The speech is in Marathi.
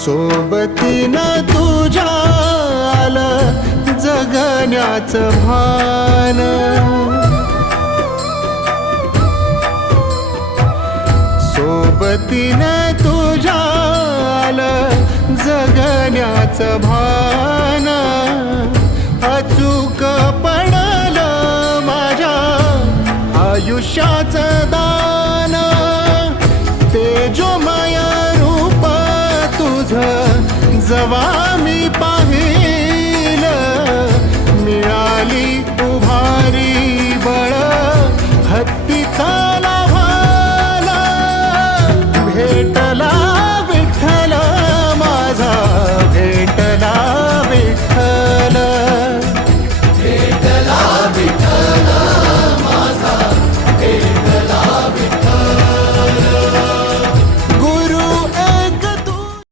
सोबतीनं तुझ्या आलं जगण्याचं भान. सोबतीनं तुझ्या आलं जगण्याचं भान. अचूक पडलं माझ्या आयुष्याचं जवा मी पाहिल मिळाली उभारी बळ हत्तीचा